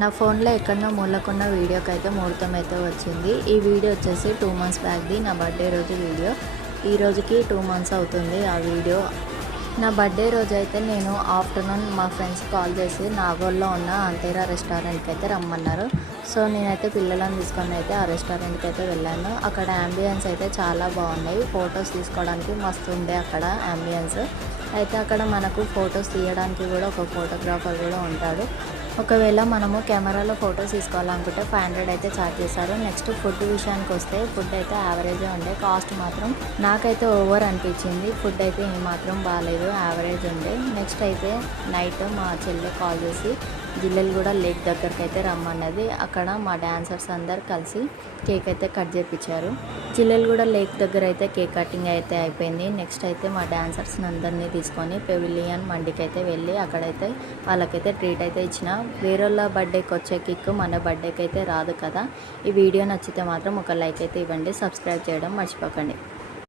నా ఫోన్లో ఎక్కడనో మూలకున్న వీడియోకి అయితే ముహూర్తం అయితే వచ్చింది. ఈ వీడియో వచ్చేసి 2 మంత్స్ బ్యాక్ది, నా బర్త్డే రోజు వీడియో. ఈ రోజుకి 2 మంత్స్ అవుతుంది ఆ వీడియో. నా బర్త్డే రోజు అయితే నేను ఆఫ్టర్నూన్ మా ఫ్రెండ్స్ కాల్ చేసి నాగోల్లో ఉన్న అంతేరా రెస్టారెంట్కి అయితే రమ్మన్నారు. సో నేనైతే పిల్లలను తీసుకొని అయితే ఆ రెస్టారెంట్కి అయితే వెళ్ళాను. అక్కడ యాంబియన్స్ అయితే చాలా బాగున్నాయి. ఫొటోస్ తీసుకోవడానికి మస్తు ఉండే అక్కడ యాంబియన్స్. అయితే అక్కడ మనకు ఫొటోస్ తీయడానికి కూడా ఒక ఫోటోగ్రాఫర్ కూడా ఉంటాడు. ఒకవేళ మనము కెమెరాలో ఫొటోస్ తీసుకోవాలనుకుంటే 500 అయితే ఛార్జ్ చేశారు. నెక్స్ట్ ఫుడ్ విషయానికి వస్తే ఫుడ్ అయితే యావరేజ్గా ఉండే, కాస్ట్ మాత్రం నాకైతే ఓవర్ అనిపించింది. ఫుడ్ అయితే ఏమాత్రం బాగాలేదు, యావరేజ్ ఉండే. నెక్స్ట్ అయితే నైట్ మా చెల్లె కాల్ చేసి జిల్లెలగూడ లేక్ దగ్గరికి అయితే రమ్మన్నది. అక్కడ మా డాన్సర్స్ అందరు కలిసి కేక్ అయితే కట్ చేయించారు. జిల్లెలగూడ లేక్ దగ్గర అయితే కేక్ కటింగ్ అయితే అయిపోయింది. నెక్స్ట్ అయితే మా డాన్సర్స్ అందరినీ తీసుకొని పెవిలియన్ మండికి అయితే వెళ్ళి అక్కడైతే వాళ్ళకైతే ట్రీట్ అయితే ఇచ్చిన. వేరేళ్ళ బర్త్డేకి వచ్చే కిక్ మన బర్త్డేకి అయితే రాదు కదా. ఈ వీడియో నచ్చితే మాత్రం ఒక లైక్ అయితే ఇవ్వండి, సబ్స్క్రైబ్ చేయడం మర్చిపోకండి.